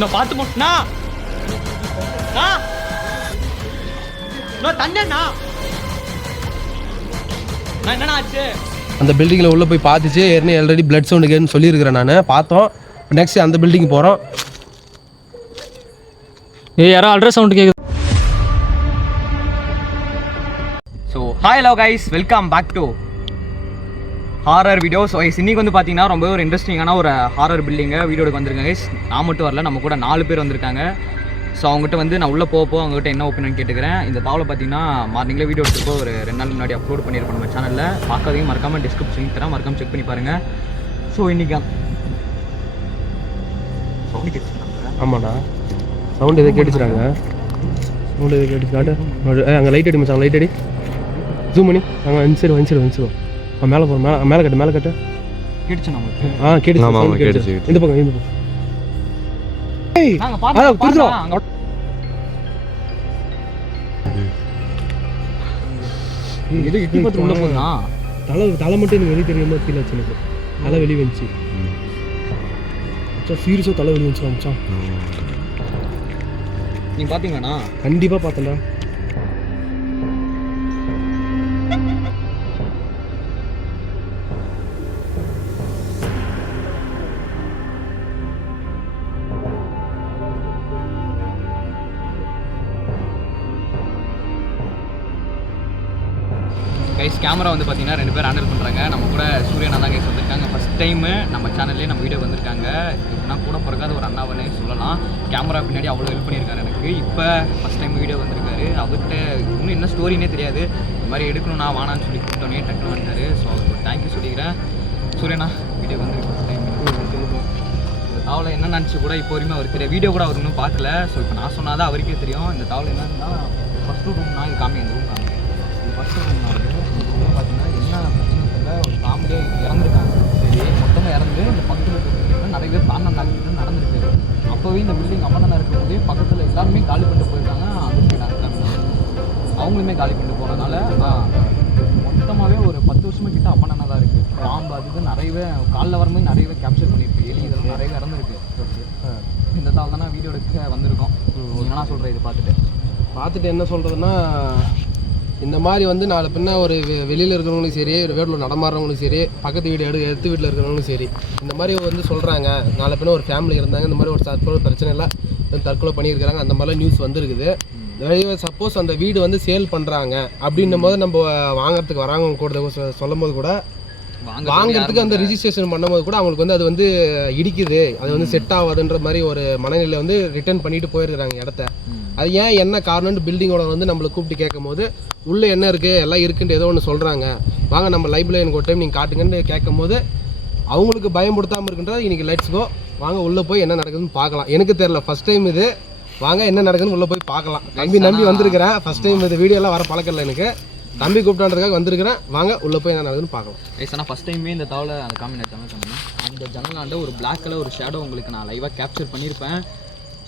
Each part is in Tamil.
நான் பார்த்து போட்டா தண்ணா என்னண்ணா ஆச்சு? அந்த பில்டிங்கில் உள்ளே போய் பார்த்துச்சு. ஏற்கனவே ஆல்ரெடி பிளட் சவுண்டு கேன்னு சொல்லியிருக்கிறேன் நான். பார்த்தோம். நெக்ஸ்ட் அந்த பில்டிங் போகிறோம். யாரோ அல்ட்ரா சவுண்டு கேட்குது. So hi hello guys, welcome back to horror video. So இன்னைக்கு வந்து பார்த்தீங்கன்னா ரொம்ப ஒரு இன்ட்ரெஸ்டிங்கான ஒரு ஹாரர் பில்டிங்கை வீடியோக்கு வந்திருக்காங்க கைஸ். நான் மட்டும் வரல, நம்ம கூட 4 பேர் வந்திருக்காங்க. ஸோ அவங்ககிட்ட வந்து நான் உள்ளே போக அவங்ககிட்ட என்ன ஒப்பீனியன் கேட்டுக்கிறேன். இந்த தாவலை பார்த்தீங்கன்னா மார்னிங்கில் வீடியோ எடுத்துப்போ ஒரு 2 நாள் முன்னாடி அப்லோட் பண்ணியிருக்கோம் நம்ம சேனலில். பார்க்காதையும் மறக்காமல் டிஸ்கிரிப்ஷன் தரேன், மறக்காமல் செக் பண்ணி பாருங்கள். ஸோ இன்றைக்கி ஆமாண்ணா சவுண்டு எதை கேட்டுச்சுறாங்க. சவுண்டு எதை கேட்டுச்சு. அங்கே லைட் அடி மச்சான், லைட் அடி ஜூம் பண்ணி அங்கே வந்துச்சிடும். மேலே போகிறோம், மேலே கட்டு கேட்டுச்சு நம்மளுக்கு. கேட்டுச்சு. இந்த பக்கம் தலை மட்டும் எனக்கு வெளியே தெரியாம ஃபீல் ஆச்சு. எனக்கு தலை வெளியே வந்துச்சு. சீரியஸாக தலை வெளியே வந்துச்சு மச்சான். நீ பார்த்தீங்கண்ணா? கண்டிப்பாக பார்த்தேன்டா. கைஸ் கேமரா வந்து பார்த்தீங்கன்னா 2 பேர் ஹேண்டில் பண்ணுறாங்க. நம்ம கூட சூரியனா தான் கைஸ் வந்திருக்காங்க. ஃபஸ்ட் டைமு நம்ம சேனல்லே நம்ம வீடியோ வந்திருக்காங்க. இப்படின்னா கூட பிறக்காத ஒரு அண்ணாவனே சொல்லலாம். கேமரா பின்னாடி அவ்வளோ ஹெல்ப் பண்ணியிருக்காரு எனக்கு. இப்போ ஃபஸ்ட் டைம் வீடியோ வந்திருக்காரு. அவர்கிட்ட இன்னும் என்ன ஸ்டோரினே தெரியாது. இந்த மாதிரி எடுக்கணும் நான் வானான்னு சொல்லி கூப்பிட்டோன்னே டக்குனு வந்துட்டாரு. ஸோ அவருக்கு தேங்க்யூ சொல்லிக்கிறேன். சூரியனா வீடியோ வந்துருக்கு ஃபஸ்ட் டைம். இந்த தாவலை என்ன நினச்சி கூட இப்போ வரையுமே அவருக்கு தெரியும். வீடியோ கூட அவர் இன்னும் பார்க்கல. ஸோ இப்போ நான் சொன்னால் தான் அவருக்கே தெரியும். இந்த தாவலை என்னன்னா ஃபஸ்ட்டு ரூம்னா இது காமி, இந்த ரூம் காமி. இது ஃபஸ்ட்டு ரூம் பார்த்தீங்கன்னா என்ன பிரச்சனை தெரியல, ஒரு ஃபேமிலியாக இறந்துருக்காங்க. சரி, மொத்தமாக இறந்து இந்த பக்கத்தில் இருக்கிற நிறைய பேர் தானம் நடந்திருக்கு. அப்போவே இந்த பில்டிங் அம்மனா இருக்கும்போது பக்கத்தில் எல்லாருமே காலி பண்ணிட்டு போயிருக்காங்க. அந்த அவங்களுமே காலி பண்ணிட்டு போகிறதுனால மொத்தமாகவே ஒரு 10 வருஷமாக கிட்ட அம்மனா தான் இருக்குது. பாம்பு அதுக்கு நிறையவே காலைல வரும்போது நிறையவே கேப்சர் பண்ணியிருக்கு. எலி இதெல்லாம் நிறையவே இறந்துருக்கு. இந்த தாள் தானே வீடியோ எடுக்க வந்திருக்கோம். என்ன சொல்கிறேன் இது பார்த்துட்டு என்ன சொல்கிறதுன்னா, இந்த மாதிரி வந்து நாலு பின்ன ஒரு வெளியில் இருக்கிறவங்களும் சரி, வீட்டில் நடமாடுறவங்களும் சரி, பக்கத்து வீடு எடுத்து வீட்டில் இருக்கிறவங்களும் சரி, இந்த மாதிரி வந்து சொல்கிறாங்க. நாலு பின்ன ஒரு ஃபேமிலி இருந்தாங்க, இந்த மாதிரி ஒரு தற்கொலை பிரச்சனை இல்லை, தற்கொலை பண்ணியிருக்கிறாங்க, அந்த மாதிரிலாம் நியூஸ் வந்துருக்குது. சப்போஸ் அந்த வீடு வந்து சேல் பண்ணுறாங்க அப்படின்னும் போது நம்ம வாங்கிறதுக்கு வராங்க கூட சொல்லும் போது கூட வாங்கிறதுக்கு அந்த ரிஜிஸ்ட்ரேஷன் பண்ணும்போது கூட அவங்களுக்கு வந்து அது வந்து இடிக்குது, அது வந்து செட் ஆகாதுன்ற மாதிரி ஒரு மனநிலையில் வந்து ரிட்டர்ன் பண்ணிட்டு போயிருக்கிறாங்க இடத்த. அது ஏன் என்ன காரணம்னு பில்டிங்கோட வந்து நம்மளை கூப்பிட்டு கேட்கும் போது உள்ளே என்ன இருக்குது எல்லாம் இருக்குன்ட்டு ஏதோ ஒன்று சொல்கிறாங்க. வாங்க நம்ம லைப்ல எனக்கு ஒரு டைம் நீங்கள் காட்டுங்கன்னு கேட்கும் போது அவங்களுக்கு பயன்படுத்தாமல் இருக்குன்றது இன்றைக்கி லெட்ஸ் கோ, வாங்க உள்ளே போய் என்ன நடக்குதுன்னு பார்க்கலாம். எனக்கு தெரில, ஃபஸ்ட் டைம் இது. வாங்க என்ன நடக்குதுன்னு உள்ளே போய் பார்க்கலாம். நம்பி வந்திருக்கிறேன். ஃபஸ்ட் டைம் இது வீடியோலாம் வர பழக்கம் இல்லை எனக்கு. தம்பி கூப்பிட்டான்றதுக்காக வந்திருக்கிறேன். வாங்க உள்ளே போய் என்ன நடக்குதுன்னு பார்க்கலாம். ஆனால் ஃபஸ்ட் டைமே இந்த தவளை அந்த காம்பினேஷன் சொன்னேன். அந்த ஜன்னலாண்ட ஒரு பிளாக் கலர் ஒரு ஷேடோ உங்களுக்கு நான் லைவாக கேப்சர் பண்ணியிருப்பேன்.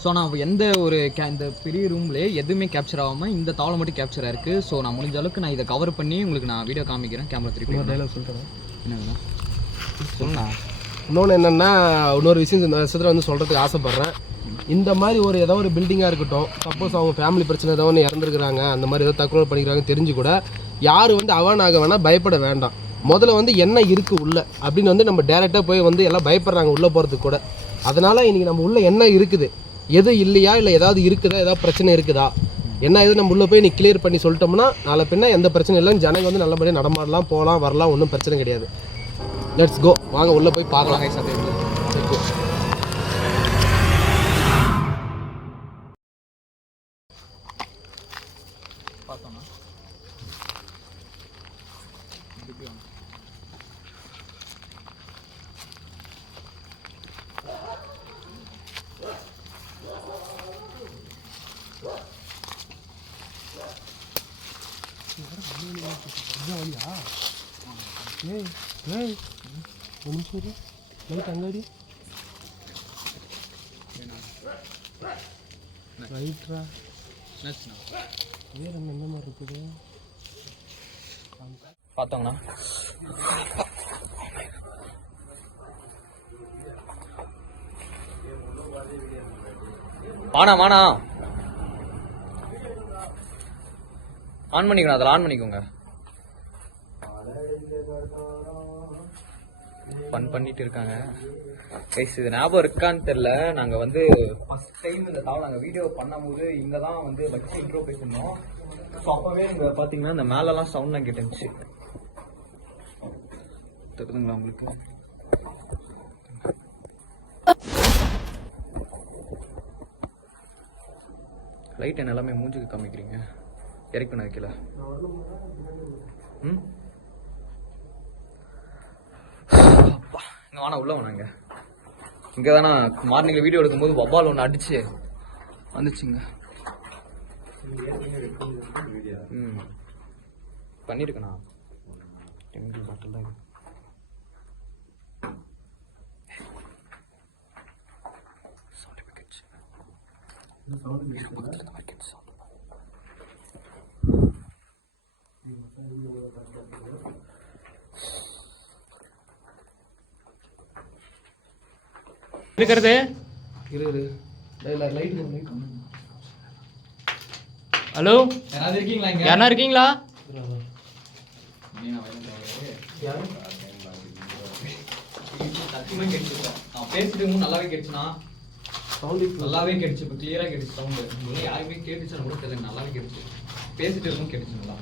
ஸோ நான் எந்த ஒரு இந்த பெரிய ரூம்லேயே எதுவுமே கேப்சர் ஆகாமல் இந்த தாவலை மட்டும் கேப்சர் ஆயிருக்கு. ஸோ நான் முடிஞ்ச அளவுக்கு நான் இதை கவர் பண்ணி உங்களுக்கு நான் வீடியோ காமிக்கிறேன். கேமரா திருப்பி டைலாக் சொல்கிறேன். என்னங்கண்ணா சொல்லலாம். இன்னொன்று என்னென்னா, இன்னொரு விஷயம் இந்த வருஷத்தில் வந்து சொல்கிறதுக்கு ஆசைப்பட்றேன். இந்த மாதிரி ஒரு ஏதோ ஒரு பில்டிங்காக இருக்கட்டும், சப்போஸ் அவங்க ஃபேமிலி பிரச்சனை ஏதோ ஒன்று இறந்துருக்குறாங்க, அந்த மாதிரி ஏதோ தற்கொலை பண்ணிக்கிறாங்க தெரிஞ்சு கூட யார் வந்து அவனாக வேணால் பயப்பட வேண்டாம். முதல்ல வந்து என்ன இருக்குது உள்ளே அப்படின்னு வந்து நம்ம டேரெக்டாக போய் வந்து எல்லாம் பயப்படுறாங்க உள்ளே போகிறதுக்கு கூட. அதனால் இன்றைக்கி நம்ம உள்ளே என்ன இருக்குது, எது இல்லையா, இல்லை ஏதாவது இருக்குதா, ஏதாவது பிரச்சனை இருக்குதா, என்ன இது நம்ம உள்ளே போய் நீ கிளியர் பண்ணி சொல்லிட்டோம்னா நாளை பின்ன எந்த பிரச்சனையும் இல்லை, ஜனங்க வந்து நல்லபடியாக நடமாடலாம், போகலாம், வரலாம், ஒன்றும் பிரச்சனை கிடையாது. லெட்ஸ் கோ, வாங்க உள்ளே போய் பார்க்கலாம். பார்த்தோம்னா அங்காடி ரைட்ரா வேறு எந்த மாதிரி இருக்குது பார்த்தோங்கண்ணா. வாணா வாணா ஆன் பண்ணிக்கணும், அதில் ஆன் பண்ணிக்கோங்க. ஃபன் பண்ணிட்டு இருக்காங்க கைஸ். இது ஞாபகம் இருக்கான்னு தெரியல, நாங்கள் வந்து ஃபர்ஸ்ட் டைம் இந்த தாவல் நாங்கள் வீடியோ பண்ணும்போது இங்கே தான் வந்து வச்சு இன்ட்ரோ பேசியிருந்தோம். ஸோ அப்போவே இங்கே பார்த்தீங்கன்னா இந்த மேலெல்லாம் சவுண்ட்லாம் கேட்டுருந்துச்சு. தெரியுதுங்களா உங்களுக்கு? லைட் என்ன எல்லாமே மூஞ்சுக்கு காமிக்கிறீங்க, இறக்கி பண்ண வைக்கல. ம் அப்பா இங்கே வாணா உள்ள வேணாங்க. இங்கே தானே மார்னிங்கில் வீடியோ எடுக்கும்போது வவ்வால் ஒன்று அடிச்சு வந்துச்சுங்க. ம் பண்ணியிருக்கண்ணா டெம்பிள் பாட்டில் தான். இருக்கிறது ஹலோ யாராவது இருக்கீங்களா? யாரா இருக்கீங்களா? பேசிட்டு நல்லாவே கேட்டுச்சுண்ணா, நல்லாவே கேட்டுச்சு. இப்போ கிளியரா கேட்டுச்சு சவுண்டு. யாருமே கேட்டுச்சுன்னு கூட தெரியல, நல்லாவே கேட்டுச்சு. பேசிட்டு இருக்கும் கேட்டுச்சு நல்லா.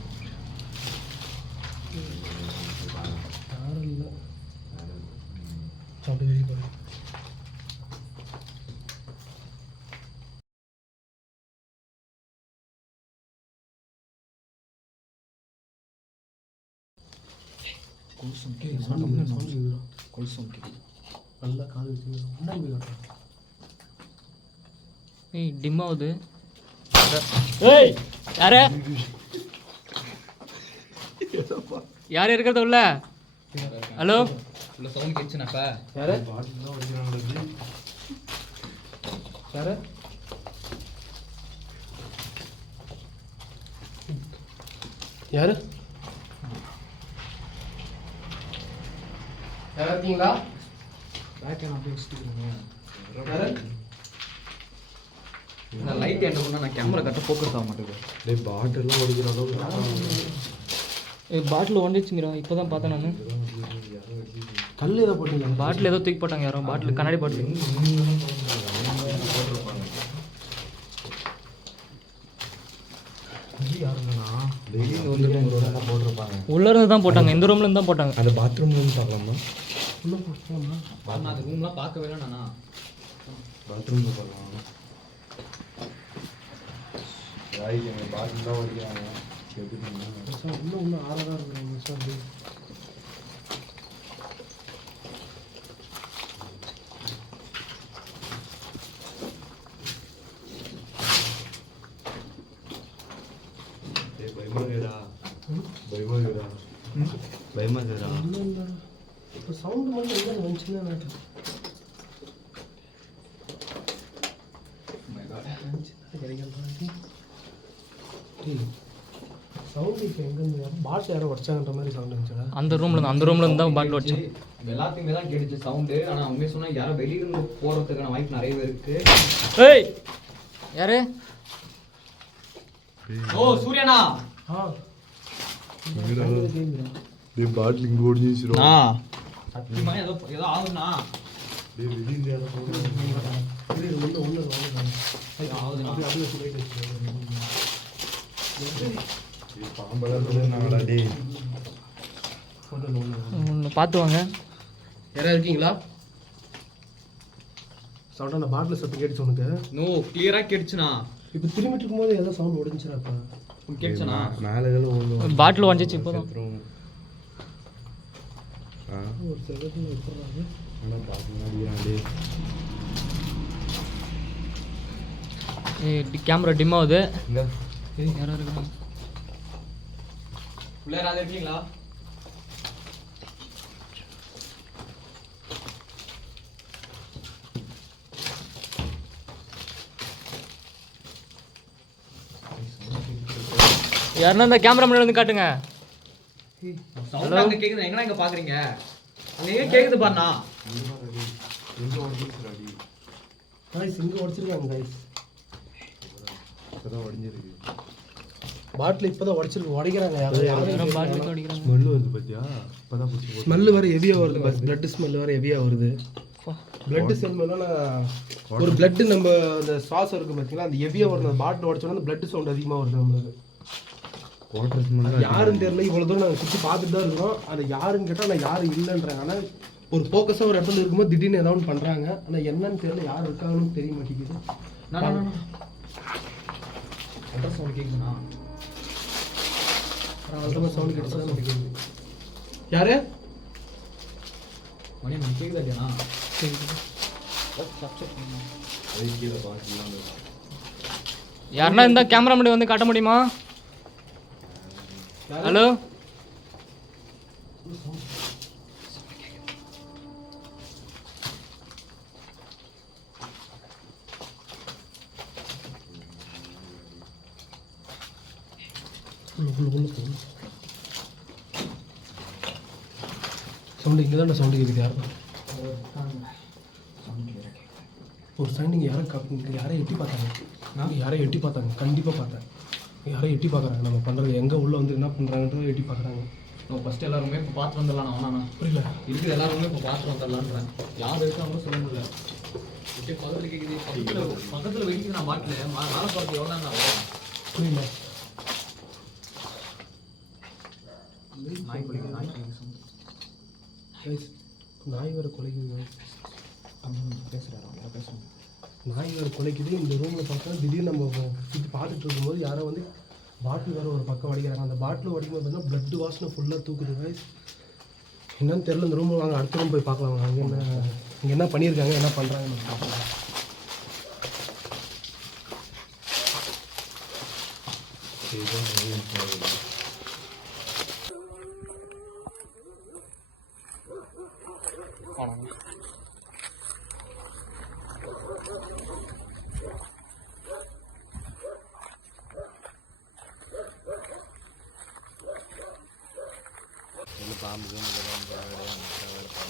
டிம் ஆகுது. ஏய் யாரு யார் இருக்கிறது உள்ள? ஹலோ உள்ள சவுண்ட் கேட்சுனாப்ப யாரு யாரு யாரு யாராத்தீங்களா? இந்த லைட் என்ன பண்ணா நான் கேமரா கட்ட ஃபோக்கஸ் ஆக மாட்டேங்குது. பாட்டிலாம் ஒடிக்கிற அளவுக்கு பாட்டில் ஒண்டிச்சுங்கிறா. இப்போ தான் பார்த்தேன் நான். கல் ஏதோ போட்டீங்க? பாட்டில் ஏதோ தூக்கி போட்டாங்க யாரோ. பாட்டில் கண்ணாடி பாட்டில் உள்ள இருந்து தான் போட்டாங்க. இந்த ரூம்ல இருந்து தான் போட்டாங்க. அந்த பாத்ரூம்ல இருந்து பார்க்கலாமா? உள்ள போட்டாமா? அந்த ரூம்லாம் பார்க்கவே இல்லை நானா. பாத்ரூம்ல பார்க்கலாம். ராய் எங்க பாத்ரூம் தான் ஓடியாங்க. எப்படி இன்னும் ஆறதா இருக்குறாங்க சார். இப்போ சவுண்ட் மட்டும் எங்கே வந்துச்சுன்னா சவுண்ட் இப்போ எங்கே பாட்டில் யாரோ உடச்சாங்கன்ற மாதிரி சவுண்ட் இருந்துச்சா? அந்த ரூம்ல இருந்து தான் பாட்டில் வச்சோம். எல்லாத்துக்குமே தான் கேட்டுச்சு சவுண்டு. ஆனால் அவங்க சொன்னா யாரும் வெளியிருந்து போகிறதுக்கான வாய்ப்பு நிறையவே இருக்கு. ஏய் யாரு? ஓ சூரியனா. டேய் பாட்டில் இங்க ஓடிச்சிரோ. சத்தியமா ஏதோ ஆகுதுண்ணா. டேய் வெளியில ஏதோ போடுறாங்க. இது ஒண்ணு ஆகுதுண்ணா. அப்படியே சொல்லிட்டு பாம்பளத்துல டேய் போட்டோ ஒன்று பார்த்து வாங்க. யாரா இருக்கீங்களா? சவுண்ட் அந்த பாட்டில் சத்தம் கேட்டுச்சு உனக்கு? நோ கிளியரா கேட்டுச்சுண்ணா. இப்போ திரும்பிட்டு இருக்கும்போது ஏதோ சவுண்ட் ஓடிச்சுனா அப்ப கேட்டுச்சுண்ணா. மேலே ஏதோ பாட்டில் வந்துச்சு இப்போ தான். ஒரு செகண்ட் வெச்சுறாங்க. انا பாத்துனாடியா டேய் கேமரா டிம் ஆகுது. யாரா இருக்காங்க? உள்ள யாராவது இருக்கீங்களா? யாருன்னா இந்த கேமரா முன்னாடி வந்து காட்டுங்க. சவுண்ட் அங்க கேக்குது. எங்கடா இங்க பாக்குறீங்க? அங்க எங்க கேக்குது பாருண்ணா. எங்க ஓடிச்சுறாடி. गाइस இங்க ஓடிச்சிருக்காங்க गाइस. பாட்டில் இப்போதான் உடைச்சிருக்கு, உடைக்கிறாங்க யாரும் பாட்டில் அடிக்கிறாங்க. ஸ்மெல் வருது பத்தியா? இப்பதான் புடிச்சு ஸ்மெல்லு வேறு ஹெவியாக வருது, பிளட் ஸ்மெல் வேறு ஹெவியாக வருது. பிளட் ஸ்மெல்னா ஒரு பிளட்டு நம்ம அந்த சாஸ் இருக்குது பார்த்தீங்களா, அந்த ஹெவியாக வருது. அந்த பாட்டில் உடச்சோன்னா அந்த பிளட் சவுண்ட் அதிகமாக வருது நம்மளுக்கு. வாட்டர் ஸ்மெல் யாருன்னு தெரியல, இவ்வளோ தூரம் நாங்கள் சுற்றி பார்த்துட்டு தான் இருக்கோம். அது யாருன்னு கேட்டால் நான் யாரும் இல்லைன்றாங்க. ஆனால் ஒரு ஃபோக்கஸாக ஒரு இடத்துல இருக்கும்போது திடீர்னு ஏதாவது ஒன்று பண்ணுறாங்க. ஆனால் என்னன்னு தெரியல, யார் இருக்காங்கன்னு தெரிய மாட்டேங்குது. அட்ரஸ் ஒன்று கேட்குதுண்ணா. சவுண்ட் கேட்டு தான் கேட்குது. யாரு மணி மணி கேட்குதா இல்லையாண்ணா? யாருன்னா இந்த கேமரா முன்னாடி வந்து காட்ட முடியுமா? ஹலோ, சவுண்டு இங்கே தான் சவுண்டு கேட்குது. யாரும் ஒரு சவுண்டு இங்கே யாரும் எட்டி பார்த்தாங்க. நாங்கள் யாரையும் எட்டி பார்த்தாங்க, கண்டிப்பாக பார்த்தேன். யாரையும் எட்டி பார்க்குறாங்க. நம்ம பண்ணுறது எங்கே உள்ளே வந்து என்ன பண்ணுறாங்கன்றத எட்டி பார்க்குறாங்க. நம்ம ஃபஸ்ட்டு எல்லாருமே இப்போ பார்த்து வந்துடலாம். நான் வேணாண்ணா, புரியல, இருக்கிற எல்லாருமே இப்போ பார்த்து வந்துடலான்றேன். யார் இருக்காங்களோ சொல்ல முடியல. இப்படி பக்கத்தில் கேட்குது, பக்கத்தில் வெடிக்குது. நான் பாட்டில் மேலே பார்த்து எவ்வளோ நான் புரியல. நாய் குளிக்குது, நாய் குளிக்குது சொந்த நாய் வேறு குலைக்குது. பேசுகிறாரு, அவங்க பேசுகிறாங்க. நாய் வேறு குலைக்குது. இந்த ரூமில் பார்த்தா திடீர்னு நம்ம சுற்றி பார்த்துட்டு இருக்கும்போது யாரோ வந்து பாட்டில் வேறு ஒரு பக்கம் வடிக்கிறாங்க. அந்த பாட்டில் வடிக்கும் போது பார்த்தீங்கன்னா பிளட் வாசனை ஃபுல்லாக தூக்குது. என்னன்னு தெரியல. இந்த ரூமில் வாங்க, அடுத்த ரூம் போய் பார்க்கலாம். அங்கே என்ன பண்ணியிருக்காங்க, என்ன பண்ணுறாங்கன்னு பார்க்கலாம்.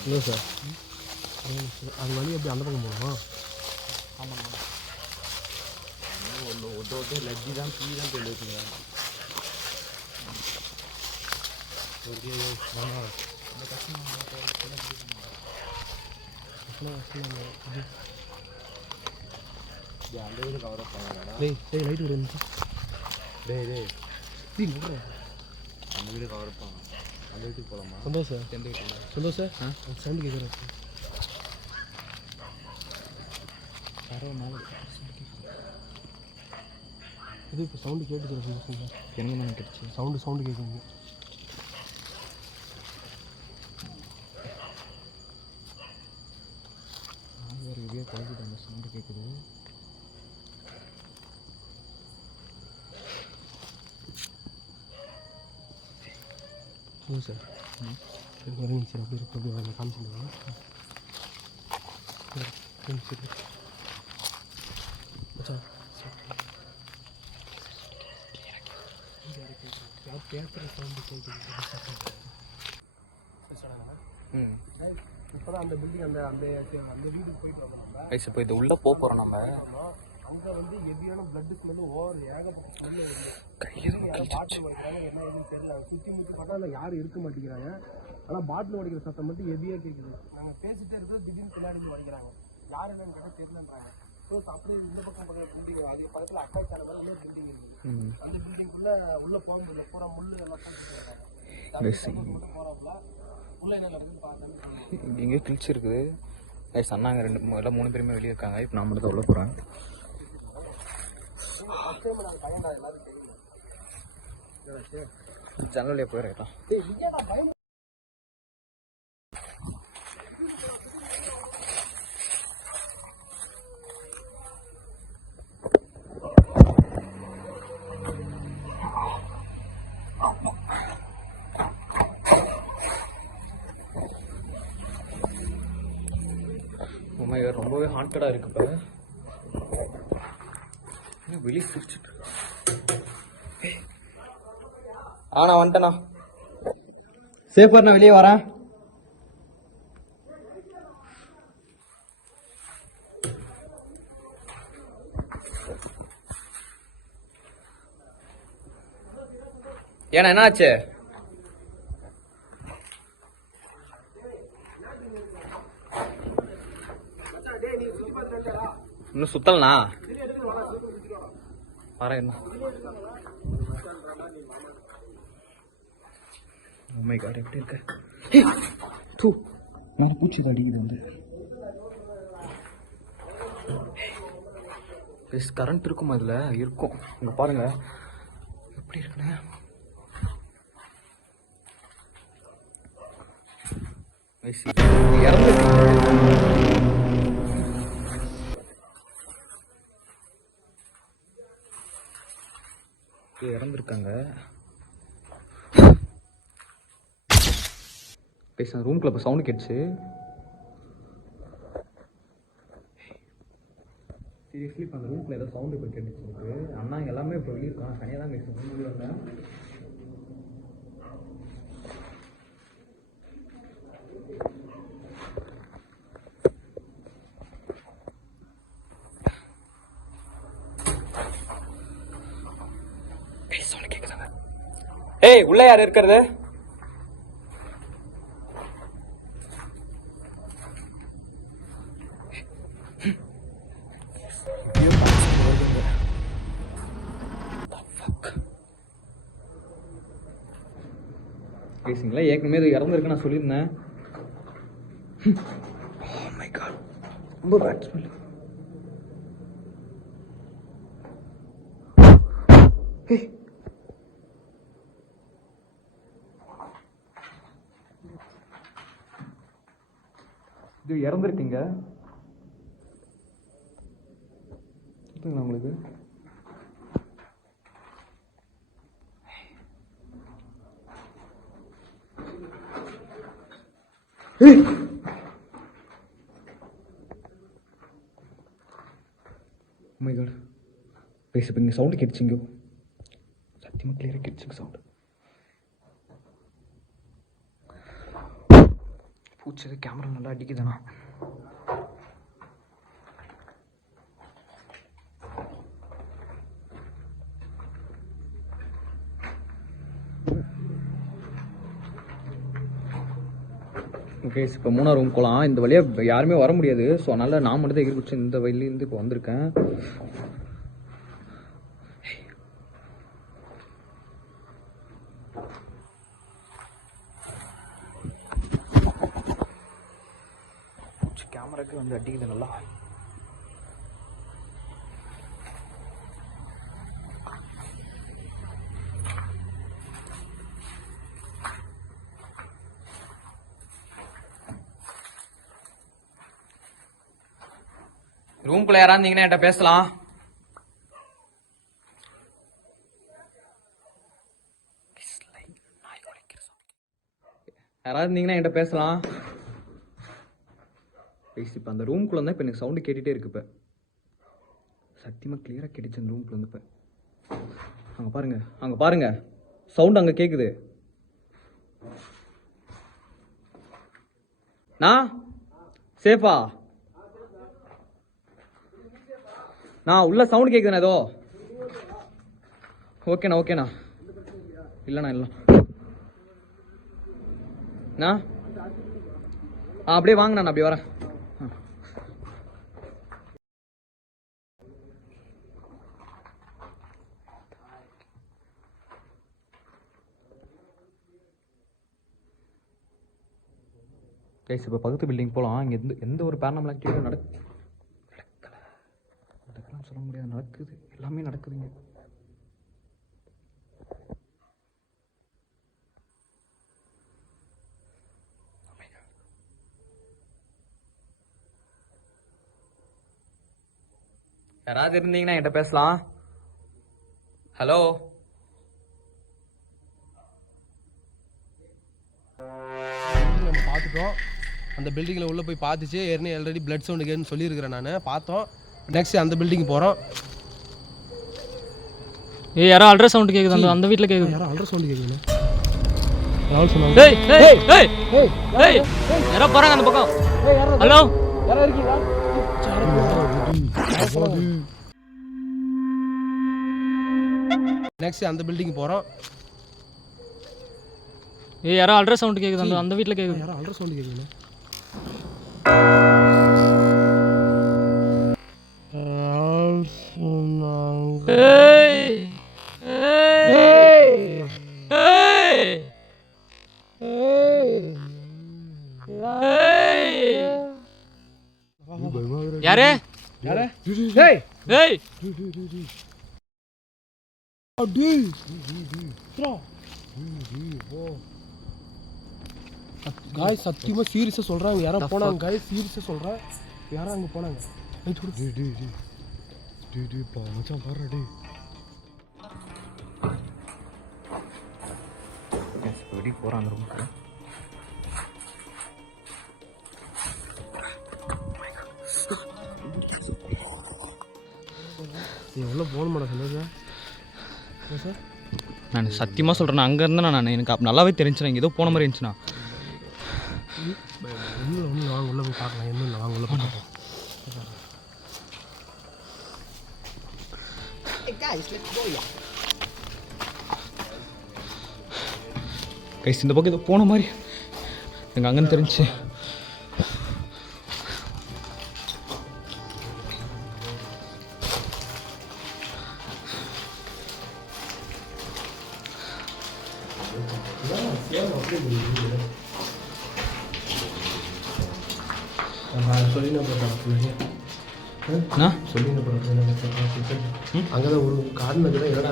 இல்லை சார், அது வழி எப்படி அந்த பக்கம் போகணுமா? ஆமாண்ணா, ஒட்டு லஜ்ஜி தான் புள்ளி தான் போய் இருக்குங்க. அந்த வீடு கவரப் பண்ணாங்கடா. டேய் லைட் விடுங்க. டேய் அந்த வீடு கவரப் பண்ணாங்க. அந்த வீட்டுக்கு போகலாமா? சந்தோஷ் சார், எந்த வீட்டில் சந்தோஷ் சார், சவுண்டு கேட்குறேன். இது இப்போ சவுண்டு கேட்டுக்கிறேன் சார். எனக்கு தான் கிடச்சி சவுண்டு கேட்குங்க. வேறு வெளியே குழந்தை அந்த சவுண்டு கேட்குது. சார் எனக்கு ஒரு நிமிஷம் அப்படி இருக்கு, அப்படி காமிச்சுடுவாங்க. பேப்பர் சவுண்டு கேட்குது. இப்போ தான் அந்த பில்டிங் அந்த அந்த அந்த வீட்டுக்கு போயிட்டு வந்தோம். ரைஸ் இப்போ இது உள்ளே போக போகிறோம் நம்ம. அங்கே வந்து ஹெவியான பிளட் ஸ்மெல்லு ஓவர் ஏகப்பட்ட பாட்டில் உடைக்கிறாங்க. என்ன எதுவும் தெரியல. சுற்றி முற்றி பார்த்தா அதில் யாரும் இருக்க மாட்டேங்கிறாங்க. ஆனால் பாட்டில் உடைக்கிற சத்தம் மட்டும் ஹெவியாக கேட்குது. நாங்கள் பேசிட்டே இருக்கிறோம், திடீர்னு பின்னாடி உடைக்கிறாங்க. யார் என்னன்னு கேட்டால் தெரியலன்றாங்க. ஸோ அப்படியே இந்த பக்கம் பில்டிங் அது பக்கத்தில் அட்டாச் ஆகிறதா இன்னொரு பில்டிங் இருக்குது. அந்த பில்டிங்குள்ளே உள்ளே போக முடியல, பூரா முள்ளு எல்லாம் போட்டுருக்காங்க. மட்டும் போகிறாப்புல உள்ளே என்ன நடக்குதுன்னு பார்த்தேன்னு எங்கேயோ கிழிச்சு இருக்குது. ரைஸ் அண்ணாங்க எல்லாம் 3 பேருமே வெளியே இருக்காங்க. இப்போ நான் மட்டும் தான் உள்ள போகிறேன். ஜன்னலே போயிடா. ரொம்பவே ஹாண்டடாக இருக்கு. இப்போ வெளியே சிரிச்சுட்டு நான் வந்துட்டேண்ணா. சேஃபாக நான் வெளியே வரேன். ஏன்னா என்ன ஆச்சு? இன்னும் சுத்தலண்ணா வரேன். என்ன உண்மை கார் எப்படி இருக்க? மேலே பூச்சி அடிக்குது வந்து. கரண்ட் இருக்குமா? இதுல இருக்கும். இங்க பாருங்க எப்படி இருக்குன்னு. இறந்துருக்காங்க. பேச ரூம்குள்ள இப்போ சவுண்டு கேட்டுச்சு. சீரியஸ்லி இப்போ அந்த ரூம்குள்ள ஏதோ சவுண்டு இப்போ கேட்டுச்சு எனக்கு. அண்ணா எல்லாமே இப்போ வெளியிருக்கான். தனியாக தான் பேசுகிறேன். ரூம் வந்தேன். ஏய் உள்ள யார் இருக்கிறது? பேசுங்களா? ஏற்கனவே இது இறந்துருக்கு நான் சொல்லியிருந்தேன். Oh my God. ரொம்ப பேட் ஸ்மெல். இது இறந்துருக்கீங்க உங்களுக்கு. Oh my God. பேச இப்போ இங்கே சவுண்டு கேட்டுச்சிங்க. சத்தியமாக கிளியராக கேட்டுச்சுங்க சவுண்டு. பூச்சது கேமரா நல்லா அடிக்குதுண்ணா. ஓகே, இப்போ 3ஆம் ரூம் போகலாம். இந்த வழியாக யாருமே வர முடியாது. ஸோ அதனால் நான் மட்டும் தான் எகிரி குச்சி இந்த வழியிலேருந்து இப்போ வந்திருக்கேன். கேமராக்கு வந்து அடிக்குது நல்லா. ரூம்குள்ள யாரா இருந்தீங்கன்னா என்கிட்ட பேசலாம். யாராவது இருந்தீங்கன்னா என்கிட்ட பேசலாம். இப்போ அந்த ரூம்குள்ள இருந்தால் இப்போ எனக்கு சவுண்டு கேட்டுகிட்டே இருக்கு. இப்போ சத்தியமாக கிளியராக கேட்டுச்சு அந்த ரூம்குள்ள வந்து. இப்போ அங்கே பாருங்க சவுண்டு அங்கே கேட்குது. நான் சேஃபா? நான் உள்ள சவுண்டு கேட்குதுண்ணா ஏதோ. ஓகேண்ணா இல்லைண்ணா அப்படியே வாங்கண்ணா, நான் அப்படி வரேன். இப்போ பக்கத்து பில்டிங் போகலாம். இங்கே எந்த ஒரு பேரனாமல் ஆக்டிவிட்டியும் நடக்கலாம் சொல்ல முடியாது. நடக்குது, எல்லாமே நடக்குதுங்க. யாராவது இருந்தீங்கன்னா என்கிட்ட பேசலாம். ஹலோ, நம்ம பார்த்துட்டோம். அந்த பில்டிங்கில் உள்ளே போய் பார்த்துச்சு. ஏற்கனவே ஆல்ரெடி பிளட் சவுண்டு கேன்னு சொல்லியிருக்கிறேன் நான். பார்த்தோம். நெக்ஸ்ட் அந்த பில்டிங் போகிறோம். யாரோ அல்ட்ரா சவுண்டு கேட்குது. அந்த வீட்டில் கேட்குது. யாரோ அல்ட்ரா சவுண்டு கேட்குது. யாரோ போகிறாங்க அந்த பக்கம். ஹலோ, யாரோ இருக்கீங்களா? நெக்ஸ்ட் அந்த பில்டிங் போகிறோம். ஏய் யாரோ அல்ட்ரா சவுண்ட் கேட்குது அந்த அந்த வீட்டில் கேட்குது. யாரோ அல்ட்ரா சவுண்ட் கேட்குதுண்ணே. யாரு யாரே? டேய் ஏய் காய் சத்தியமா சீரியஸா சொல்றாங்க. யாரோ போனாங்க காய், சீரியஸா சொல்றேன். யாரோ அங்க போனாங்க. மச்சான் பாரு டேய். வெடி போகிறாங்க ரூமுக்கு. எவ்வளோ போன மாட்டேன் சொல்லுங்க சார். நான் சத்தியமாக சொல்கிறேன், அங்கே இருந்தேன் நான். எனக்கு அப்போ நல்லாவே தெரிஞ்சுண்ணா இங்கே ஏதோ போன மாதிரி இருந்துச்சுண்ணா. ஒன்றும் வாங்க உள்ளே போய் பார்க்கலாம். என்ன இல்லை வாங்க உள்ளே போய் பார்க்கலாம். கைஸ் இந்த பக்கம் ஏதோ போன மாதிரி எனக்கு அங்கேன்னு தெரிஞ்சு. அங்கே தான் ஒரு கார்டன் இருக்குது. என்னடா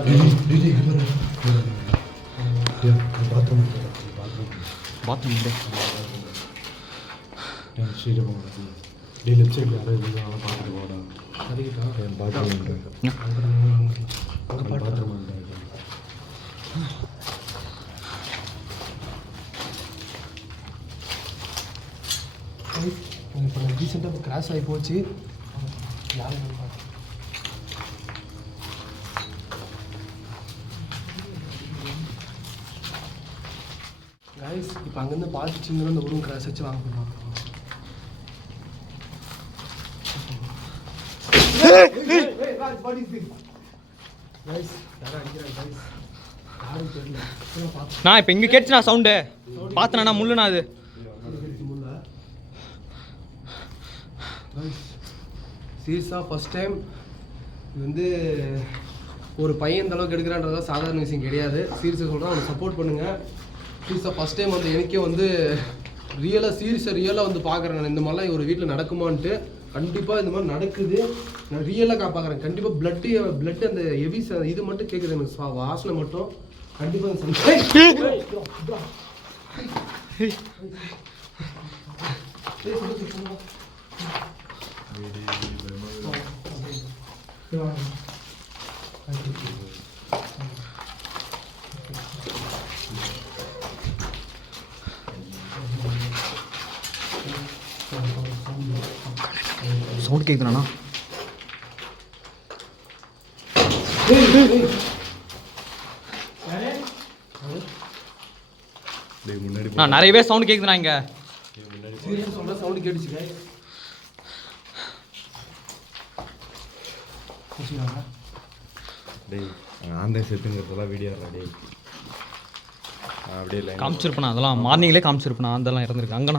பாத்ரூம் லெஃப்ட் சைடில் யாரும் இருந்தாலும் பார்த்துட்டு போடா. என் பாத்ரூம் பாத்ரூம் இப்போ ரீசெண்டாக கிராஷ் ஆகி போச்சு. யாரும் கைஸ் இப்போ அங்கேருந்து பாதிச்சிங்கன்னா அந்த ஊரும் கிராஷ் வச்சு வாங்க போகலாம். நான் இப்போ இங்கே கேட்டுச்சுண்ணா சவுண்டு பார்த்தேண்ணா முள்ளுண்ணா அது. சீரியஸாக ஃபஸ்ட் டைம் இது வந்து ஒரு பையன் இந்த அளவுக்கு எடுக்கிறான்றதா சாதாரண விஷயம் கிடையாது. சீரியஸாக சொல்கிறேன், அவனை சப்போர்ட் பண்ணுங்கள். சீரியஸாக ஃபஸ்ட் டைம் வந்து எனக்கே வந்து ரியலாக வந்து பார்க்குறேன் நான் இந்த மாதிரிலாம் ஒரு வீட்டில் நடக்குமான்ட்டு. கண்டிப்பாக இந்த மாதிரி நடக்குது. நான் ரியலாக பார்க்குறேன். கண்டிப்பாக பிளட்டு அந்த ஹெவி இது மட்டும் கேட்குது எனக்கு, வாசனை மட்டும் கண்டிப்பாக. சவுண்ட் கேட்குதுண்ணா. நான் நிறையவே சவுண்ட் கேட்குதுண்ணா இங்கே. சீரியஸாக சொல்கிற சவுண்டு கேட்டுச்சு. டேய் ஆந்தை செத்துங்கிறதெல்லாம் வீடியோ டேய் அப்படியே இல்லை காமிச்சிருப்பேண்ணா, அதெல்லாம் மார்னிங்லேயே காமிச்சிருப்பேண்ணா. அதெல்லாம் இறந்துருக்கு அங்கே.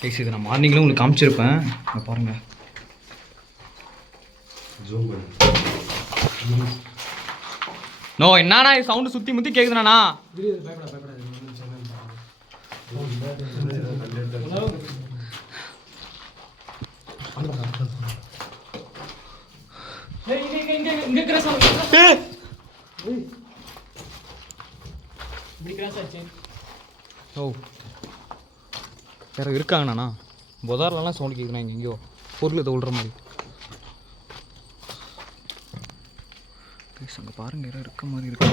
கைஸ் இது நான் மார்னிங்கில் உங்களுக்கு காமிச்சிருப்பேன், இங்கே பாருங்கள். ஜூம் பண்ணு. நோ என்னண்ணா இது சவுண்டு சுற்றி முற்றி கேட்குதுண்ணா. ஓ யாரோ இருக்காங்கண்ணா. புதார்லாம் சவுண்டு கேட்குறேன் இங்கே எங்கேயோ பொருள் இதை விடுற மாதிரி. அங்கே பாருங்க யாரோ இருக்க மாதிரி இருக்கு.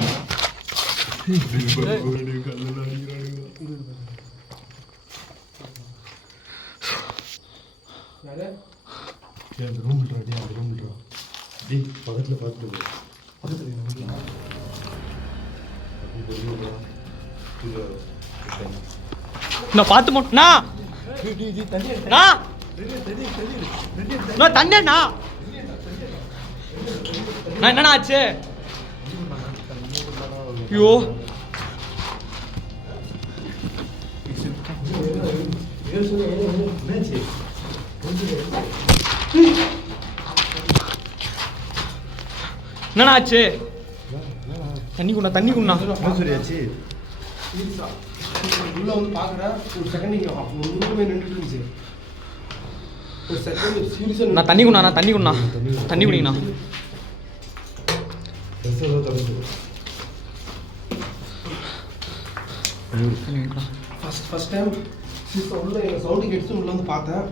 ரூம் விட்றா டேய் பக்கத்தில் பார்த்துட்டு நான் பார்த்து மாட்டேண்ணா. நான் தண்ணேண்ணா நான் என்னண்ணா ஆச்சு ஐயோ என்னண்ணா ஆச்சு தண்ணி குண்ணா சரியாச்சு உள்ள வந்து பார்க்குறேன் ஒரு செகண்ட் நீங்கள் ஒன்றுமே நின்றுட்டு இருந்துச்சு ஒரு செகண்ட் சீரியஸாக நான் தண்ணி குண்ணா தண்ணி குடிங்கண்ணா ஃபர்ஸ்ட் டைம் சீரியஸாக உள்ள எங்கள் சவுண்டு கேட்டு உள்ள வந்து பார்த்தேன்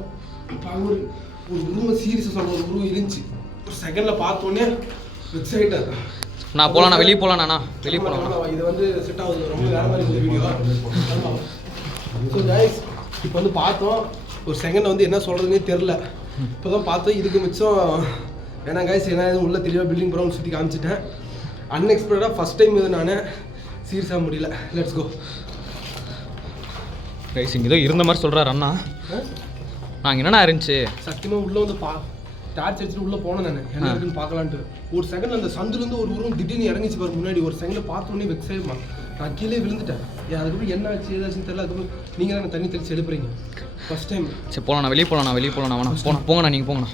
ஒரு உருவம் சீரியஸாக சொல்கிற ஒரு உருவம் இருந்துச்சு ஒரு செகண்டில் பார்த்தோன்னே எக்ஸைட்டாக நான் போகலாண்ணா வெளியே போகலாண்ணா வெளியே போகலாம் இது வந்து செட் ஆகுது ரொம்ப வேற மாதிரி இந்த வீடியோ ஸோ கைஸ் இப்போ வந்து பார்த்தோம் ஒரு செகண்ட் வந்து என்ன சொல்கிறதுனே தெரில இப்போ தான் பார்த்தோம் இதுக்கு மிச்சம் வேணாம் கைஸ் ஏன்னா உள்ள தெளிவாக பில்டிங் ப்ரௌன் சுற்றி காமிச்சிட்டேன் அன்எக்ஸ்பெக்டடாக ஃபஸ்ட் டைம் இது நான் சீரியஸாக முடியல லெட்ஸ் கோ ரைஸ் இங்கே ஏதோ இருந்த மாதிரி சொல்கிறாரு அண்ணா நாங்கள் என்னண்ணா இருந்துச்சு சத்தியமாக உள்ளே வந்து டார்ச் அடிச்சுட்டு உள்ளே போனேன் நான் என்ன இருக்குன்னு பார்க்கலான்ட்டு ஒரு செகண்ட் அந்த சந்துலேருந்து ஒரு உருவம் திடீர்னு இறங்கிச்சு பாரு முன்னாடி ஒரு செகண்டில் பார்த்தோன்னே வெக்ஸ் ஆகிடுமா நான் கீழே விழுந்துட்டேன் அதுக்கப்புறம் என்ன ஆச்சு ஏதாச்சுன்னு தெரியல அதுக்கப்புறம் நீங்கள் தான் தண்ணி தெளிச்சு எழுப்புறீங்க ஃபஸ்ட் டைம் சரி போகலாண்ணா வெளியே போகலாண்ணா வேணாம் போங்கண்ணா நீங்கள் போங்கண்ணா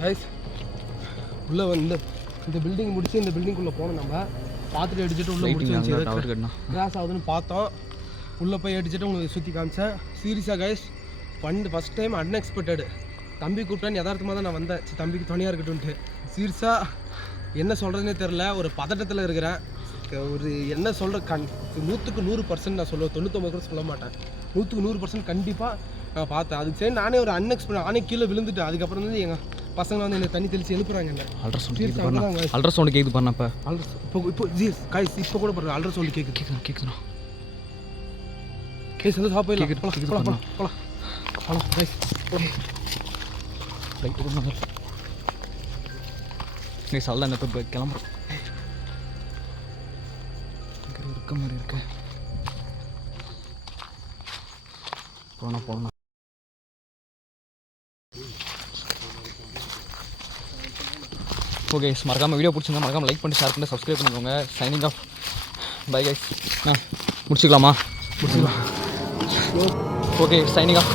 கைஸ் உள்ளே வந்து இந்த பில்டிங் முடிச்சு இந்த பில்டிங்குள்ளே போனோம் நம்ம பார்த்துட்டு அடிச்சுட்டு உள்ளே முடிச்சு கிராஸ் ஆகுதுன்னு பார்த்தோம் உள்ளே போய் அடிச்சுட்டு உங்களுக்கு சுற்றி காமிச்சேன் சீரியஸாக கைஸ் ஃபஸ்ட் டைம் அன்எக்ஸ்பெக்டடு தம்பி கூப்பிட்டான்னு யதார்த்தமாக தான் நான் வந்தேன் சரி தம்பிக்கு துணையாக இருக்கட்டும்ன்ட்டு சீரியஸாக என்ன சொல்கிறதுனே தெரில ஒரு பதட்டத்தில் இருக்கிறேன் ஒரு என்ன சொல்கிற 100க்கு 100% நான் சொல்லுவேன் 99 கூட சொல்ல மாட்டேன் 100க்கு 100% கண்டிப்பாக நான் பார்த்தேன் அதுக்கு சரி நானே ஒரு அன்எக்ஸ்பெக்ட் நானே கீழே விழுந்துட்டேன் அதுக்கப்புறம் வந்து எங்கள் பசங்க வந்து என்ன தண்ணி தெளிச்சு எழுப்புறாங்க என்ன அல்ட்ராசவுண்ட் கேட்குது பண்ணப்ப இப்போ கைஸ் இப்போ கூட பாருங்க அல்ட்ராசவுண்ட் கேட்குதுண்ணா கேஸ் வந்து சாப்பிட போகலாம் கைஸ் நீ சொல்ல இந்த இப்போ கிளம்புறோம் இருக்க மாதிரி இருக்கு போனா ஓகே மறக்காமல் வீடியோ பிடிச்சிருந்தா மறக்காமல் லைக் பண்ணி ஷேர் பண்ணி சப்ஸ்கிரைப் பண்ணிக்கோங்க சைனிங் ஆஃப் பை கைஸ் முடிச்சுக்கலாம் ஓகே சைனிங் ஆஃப்